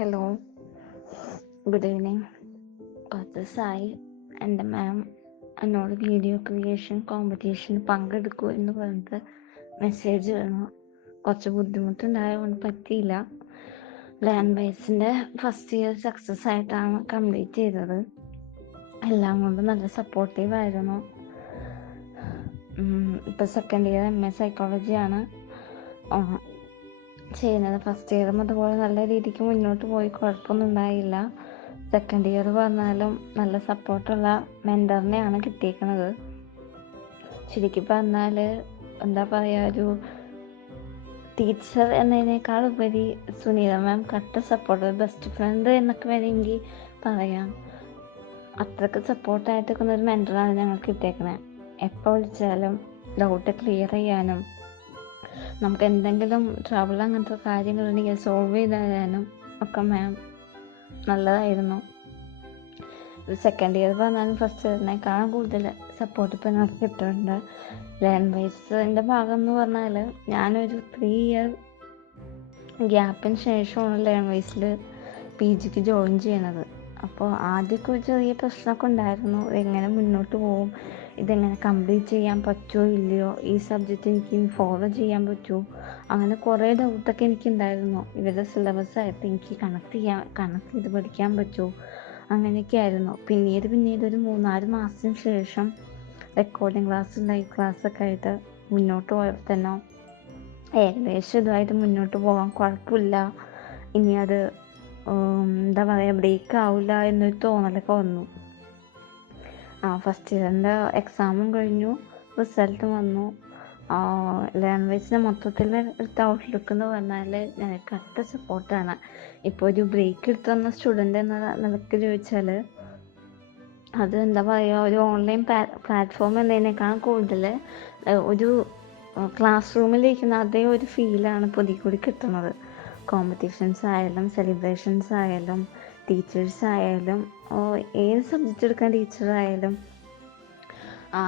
Hello good evening കുറച്ച് ദിവസമായി എന്റെ മാം എന്നോട് വീഡിയോ ക്രിയേഷൻ കോമ്പറ്റീഷന് പങ്കെടുക്കൂ എന്ന് പറഞ്ഞിട്ട് മെസ്സേജ് വന്നു. കുറച്ച് ബുദ്ധിമുട്ടുണ്ടായതുകൊണ്ട് പറ്റിയില്ല. ലാൻഡ് ബൈസിന്റെ ഫസ്റ്റ് ഇയർ സക്സസ് ആയിട്ടാണ് കംപ്ലീറ്റ് ചെയ്തത്. എല്ലാം കൊണ്ടും നല്ല സപ്പോർട്ടീവ് ആയിരുന്നു. ഇപ്പോൾ സെക്കൻഡ് ഇയർ എം എ സൈക്കോളജിയാണ് ചെയ്യുന്നത്. ഫസ്റ്റ് ഇയറും അതുപോലെ നല്ല രീതിക്ക് മുന്നോട്ട് പോയി. കുഴപ്പമൊന്നും ഉണ്ടായില്ല. സെക്കൻഡ് ഇയർ പറഞ്ഞാലും നല്ല സപ്പോർട്ടുള്ള മെന്ററിനെയാണ് കിട്ടിയേക്കുന്നത് ശരിക്കും പറഞ്ഞാൽ എന്താ പറയുക ഒരു ടീച്ചർ എന്നതിനേക്കാൾ ഉപരി സുനീത മാം കട്ട സപ്പോർട്ട് ബെസ്റ്റ് ഫ്രണ്ട് എന്നൊക്കെ വേണമെങ്കിൽ പറയാം. അത്രയ്ക്ക് സപ്പോർട്ടായിട്ട് നിൽക്കുന്ന ഒരു മെന്ററാണ് ഞങ്ങൾക്ക് കിട്ടിയേക്കണത് എപ്പോൾ വിളിച്ചാലും ഡൗട്ട് ക്ലിയർ ചെയ്യാനും നമുക്ക് എന്തെങ്കിലും ട്രബിൾ അങ്ങനത്തെ കാര്യങ്ങളുണ്ടെങ്കിൽ സോൾവ് ചെയ്ത് തരാനും ഒക്കെ മാം നല്ലതായിരുന്നു. സെക്കൻഡ് ഇയർ പറഞ്ഞാലും ഫസ്റ്റ് ഇയറിനേക്കാളും കൂടുതൽ സപ്പോർട്ട് ഇപ്പം ഞങ്ങൾക്ക് കിട്ടുന്നുണ്ട്. ലേൺ വൈസിന്റെ ഭാഗം എന്ന് പറഞ്ഞാൽ ഞാനൊരു ത്രീ ഇയർ ഗ്യാപ്പിന് ശേഷമാണ് ലേൺ വൈസിൽ പി ജിക്ക് ജോയിൻ ചെയ്യണത്. അപ്പോൾ ആദ്യമൊക്കെ ഒരു ചെറിയ പ്രശ്നമൊക്കെ ഉണ്ടായിരുന്നു. എങ്ങനെ മുന്നോട്ട് പോകും? ഇതെങ്ങനെ കംപ്ലീറ്റ് ചെയ്യാൻ പറ്റുമോ ഇല്ലയോ? ഈ സബ്ജക്റ്റ് എനിക്ക് ഫോളോ ചെയ്യാൻ പറ്റുമോ അങ്ങനെ കുറേ ഡൗട്ടൊക്കെ എനിക്കുണ്ടായിരുന്നു. ഇവരുടെ സിലബസ് ആയപ്പോൾ എനിക്ക് കണക്ട് ചെയ്യാൻ കണക്ട് ചെയ്ത് പഠിക്കാൻ പറ്റുമോ അങ്ങനെയൊക്കെ ആയിരുന്നു. പിന്നീട് പിന്നീട് ഒരു മൂന്നാൽ മാസത്തിന് ശേഷം റെക്കോർഡിങ് ക്ലാസ് ലൈവ് ക്ലാസ് ഒക്കെ ആയിട്ട് മുന്നോട്ട് പോയപ്പോൾ തന്നെ ഏകദേശം ഇതുമായിട്ട് മുന്നോട്ട് പോകാൻ കുഴപ്പമില്ല. ഇനി അത് എന്താ പറയുക ബ്രേക്ക് ആവില്ല എന്നൊരു തോന്നലൊക്കെ വന്നു. ആ ഫസ്റ്റ് ഇയറിന്റെ എക്സാമും കഴിഞ്ഞു റിസൾട്ടും വന്നു. ലാംഗ്വേജിന്റെ മൊത്തത്തിൽ എടുത്ത ഔട്ട്ലുക്ക് എന്ന് പറഞ്ഞാൽ ഞങ്ങൾക്ക് അത്ര സപ്പോർട്ടാണ് ഇപ്പോൾ ഒരു ബ്രേക്ക് എടുത്തു വന്ന സ്റ്റുഡന്റ് എന്ന നിലയ്ക്ക് ചോദിച്ചാൽ അത് എന്താ പറയുക ഒരു ഓൺലൈൻ പ്ലാറ്റ്ഫോം എന്നതിനേക്കാൾ കൂടുതൽ ഒരു ക്ലാസ് റൂമിലിരിക്കുന്ന അതേ ഒരു ഫീലാണ് പുതിയ കൂടി കിട്ടുന്നത്. കോമ്പറ്റീഷൻസ് ആയാലും സെലിബ്രേഷൻസ് ആയാലും ടീച്ചേഴ്സ് ആയാലും ഏത് സബ്ജക്റ്റ് എടുക്കാൻ ടീച്ചറായാലും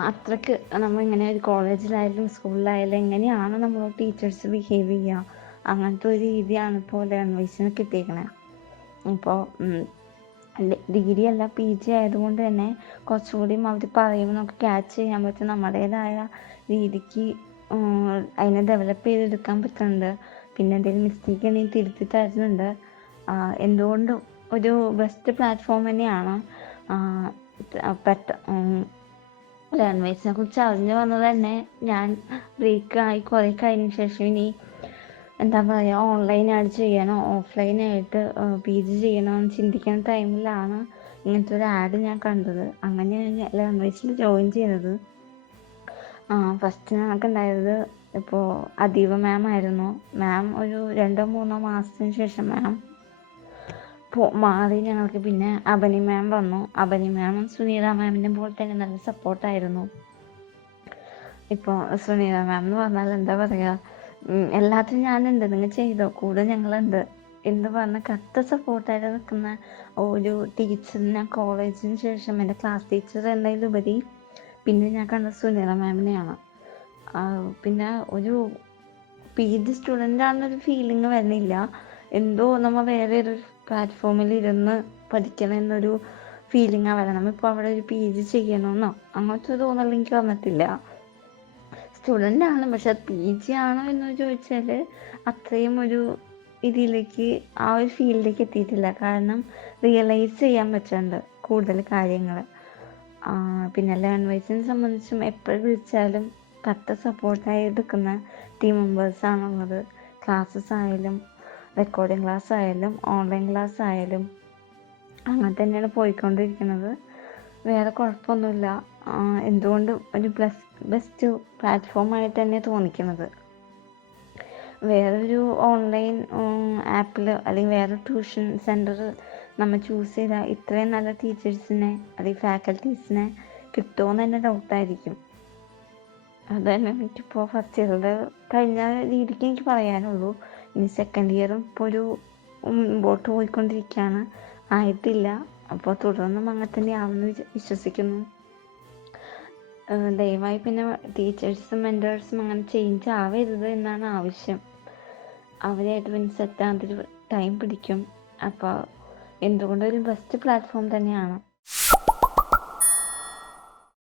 അത്രയ്ക്ക് നമ്മൾ ഇങ്ങനെ ഒരു കോളേജിലായാലും സ്കൂളിലായാലും എങ്ങനെയാണ് നമ്മൾ ടീച്ചേഴ്സ് ബിഹേവ് ചെയ്യുക? അങ്ങനത്തെ ഒരു രീതിയാണ് ഇപ്പോൾ ലേൺവൈസിന് കിട്ടിയേക്കണേ. ഇപ്പോൾ ഡിഗ്രി അല്ല പി ജി ആയതുകൊണ്ട് തന്നെ കുറച്ചുകൂടി അവർ പറയുമ്പോൾ നമുക്ക് ക്യാച്ച് ചെയ്യാൻ പറ്റും. നമ്മുടേതായ രീതിക്ക് അതിനെ ഡെവലപ്പ് ചെയ്തെടുക്കാൻ പറ്റുന്നുണ്ട്. പിന്നെ എന്തെങ്കിലും മിസ്റ്റേക്ക് ഉണ്ടെങ്കിൽ തിരുത്തി തരുന്നുണ്ട്. എന്തുകൊണ്ടും ഒരു ബെസ്റ്റ് പ്ലാറ്റ്ഫോം തന്നെയാണ്. പെട്ട ലാംഗ്വേജിനെ കുറിച്ച് അറിഞ്ഞു വന്നത് തന്നെ ഞാൻ ബ്രേക്ക് ആയി കുറേ കഴിഞ്ഞ ശേഷം ഇനി എന്താ പറയുക ഓൺലൈനായിട്ട് ചെയ്യണോ ഓഫ്ലൈനായിട്ട് പി ജി ചെയ്യണോ എന്ന് ചിന്തിക്കുന്ന ടൈമിലാണ് ഇങ്ങനത്തെ ഒരു ആഡ് ഞാൻ കണ്ടത്. അങ്ങനെയാണ് ഞാൻ ലാംഗ്വേജിൽ ജോയിൻ ചെയ്തത്. ആ ഫസ്റ്റ് ഞങ്ങൾക്ക് ഉണ്ടായത് ഇപ്പോൾ അദീപ മാം ആയിരുന്നു. മാം ഒരു രണ്ടോ മൂന്നോ മാസത്തിന് ശേഷം മാം മാറി ഞങ്ങൾക്ക് പിന്നെ അബനി മാം വന്നു. അബനി മാമും സുനീത മാമിന്റെ പോലെ തന്നെ നല്ല സപ്പോർട്ടായിരുന്നു ഇപ്പോൾ സുനീത മാം എന്ന് പറഞ്ഞാൽ എന്താ പറയുക എല്ലാത്തിനും ഞാനുണ്ട്. നിങ്ങൾ ചെയ്തോ? കൂടെ ഞങ്ങളുണ്ട്. എന്ന് പറഞ്ഞ കട്ട സപ്പോർട്ടായിട്ട് നിൽക്കുന്ന ഒരു ടീച്ചറിനെ കോളേജിന് ശേഷം എന്റെ ക്ലാസ് ടീച്ചർ എന്നതിലുപരി പിന്നെ ഞാൻ കണ്ട സുനീത മാമിനെയാണ് പിന്നെ ഒരു പി ജി സ്റ്റുഡന്റ് ആണെന്നൊരു ഫീലിംഗ് വരുന്നില്ല. എന്തോ നമ്മൾ വേറെ ഒരു പ്ലാറ്റ്ഫോമിൽ ഇരുന്ന് പഠിക്കണം എന്നൊരു ഫീലിംഗ് വരണം ഇപ്പൊ അവിടെ ഒരു പി ജി ചെയ്യണമെന്നോ അങ്ങനത്തെ ഒരു തോന്നൽ എനിക്ക് വന്നിട്ടില്ല. സ്റ്റുഡന്റ് ആണ് പക്ഷെ പി ജി ആണോ എന്ന് ചോദിച്ചാൽ അത്രയും ഒരു ഇതിലേക്ക് ആ ഒരു ഫീൽഡിലേക്ക് എത്തിയിട്ടില്ല. കാരണം റിയലൈസ് ചെയ്യാൻ പറ്റുന്നുണ്ട് കൂടുതൽ കാര്യങ്ങൾ പിന്നെ ലാംഗ്വേജിനെ സംബന്ധിച്ചും എപ്പോഴും വിളിച്ചാലും കട്ട സപ്പോർട്ടായി എടുക്കുന്ന ടീം മെമ്പേഴ്സാണുള്ളത് ക്ലാസ്സസ് ആയാലും റെക്കോർഡിംഗ് ക്ലാസ് ആയാലും ഓൺലൈൻ ക്ലാസ് ആയാലും അങ്ങനെ തന്നെയാണ് പോയിക്കൊണ്ടിരിക്കുന്നത്. വേറെ കുഴപ്പമൊന്നുമില്ല. എന്തുകൊണ്ടും ഒരു പ്ലസ് ബെസ്റ്റ് പ്ലാറ്റ്ഫോമായിട്ട് തന്നെ തോന്നിക്കുന്നത്. വേറൊരു ഓൺലൈൻ ആപ്പിൽ അല്ലെങ്കിൽ വേറെ ട്യൂഷൻ സെന്റർ നമ്മൾ ചൂസ് ചെയ്താൽ ഇത്രയും നല്ല ടീച്ചേഴ്സിനെ അല്ലെങ്കിൽ ഫാക്കൽറ്റീസിനെ കിട്ടുമോ എന്ന് ഡൗട്ടായിരിക്കും അത് തന്നെ എനിക്കിപ്പോൾ ഫസ്റ്റ് ഇയറിൽ കഴിഞ്ഞ രീതിക്ക് എനിക്ക് പറയാനുള്ളൂ. ഇനി സെക്കൻഡ് ഇയറും ഇപ്പോൾ ഒരു മുമ്പോട്ട് പോയിക്കൊണ്ടിരിക്കുകയാണ് ആയിട്ടില്ല. അപ്പോൾ തുടർന്നും അങ്ങനെ തന്നെ ആവുമെന്ന് വിശ്വസിക്കുന്നു. ദയവായി പിന്നെ ടീച്ചേഴ്സും മെന്റേഴ്സും അങ്ങനെ ചേഞ്ച് ആവരുത് എന്നാണ് ആവശ്യം. അവരായിട്ട് പിന്നെ സെറ്റ് ആകാൻ ടൈം പിടിക്കും. അപ്പോൾ എന്തുകൊണ്ടും ഒരു ബെസ്റ്റ് പ്ലാറ്റ്ഫോം തന്നെയാണ്.